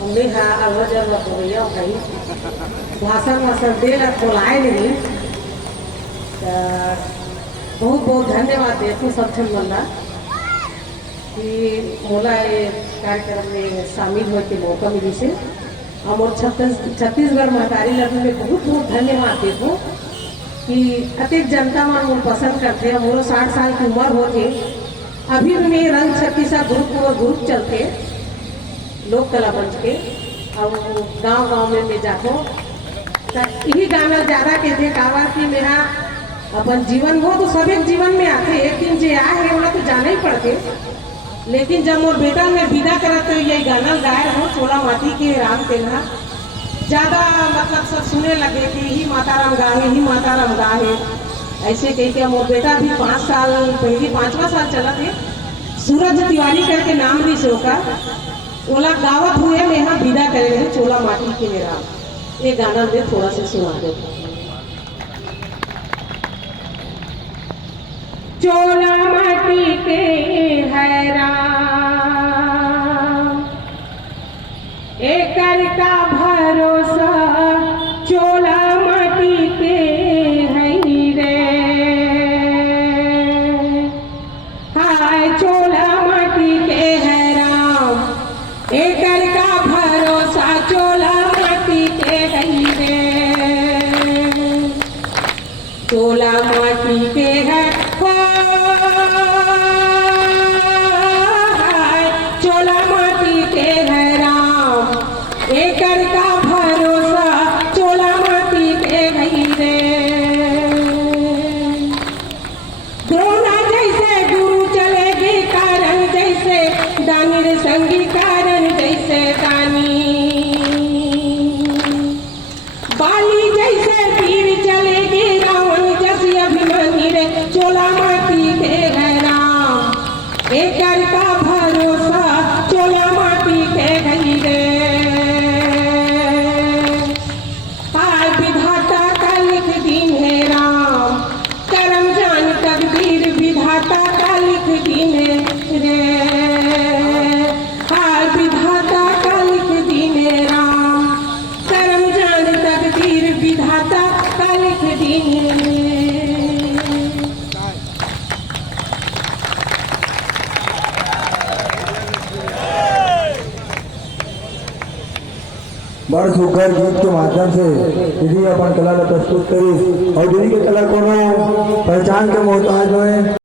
हमने हाँ आवाज भैया भाई भाषण वासन देला बोलाए नहीं बहुत बहुत धन्यवाद देते सब ठन मल्ला कि मोला ये कार्यक्रम में शामिल होने के मौका मिली से और छत्तीसगढ़ महतारी लग्न में बहुत बहुत धन्यवाद देते कि अतिक जनता मन मोर पसंद करते हैं। मोर 60 साल की उम्र होते अभी भी मैं रंग छत्तीसा ग्रुप चलते लोक कला मंच के और गांव में मैं जातो यही गाना ज़्यादा कहते कावा कि मेरा अपन जीवन हो तो सभी जीवन में आते एक दिन जो आए है वहाँ तो जाना ही पड़ते। लेकिन जब मोर बेटा में विदा करा तो यही गाना गाए हो चोला माटी के राम तेलहा ज़्यादा मतलब सब सुने लगे कि ही माताराम गाहे ही माताराम गाहे ऐसे कह के मोर बेटा भी 5 साल पहले 5वां साल चला थे सूरज तिवारी करके नाम भी से ओला गावत हुए में यहाँ विदा करे हैं चोला माटी के मेरा ये गाना में थोड़ा सा सुना दो। चोला माटी के है राम एकर का भरोसा चोला माटी के है रे हाय चोला माटी के है राम एकर का भरोसा चोला माटी के है रे चोला माटी के है चोला माटी के है राम एकर का भरोसा चोला माटी के है रे द्रोणा जैसे गुरु चलेगी कारण जैसे दानी रे संगी कारण जैसे दानी बाली जैसे पीर चलेगी रावण जैसी अभिमानी रे चोला माटी के है राम एकर का भरोसा चोला माटी के है रे हाय विधाता का लिख दिन है राम करम जान तकदीर विधाता का लिख दिन है रे हाय विधाता का लिख दिन है राम करम जान तकदीर विधाता का लिख दिन है। बड़ सुघर गीत के माध्यम से दीदी अपन कला प्रस्तुत करी और दीदी के कला को पहचान के मोहताज हुए।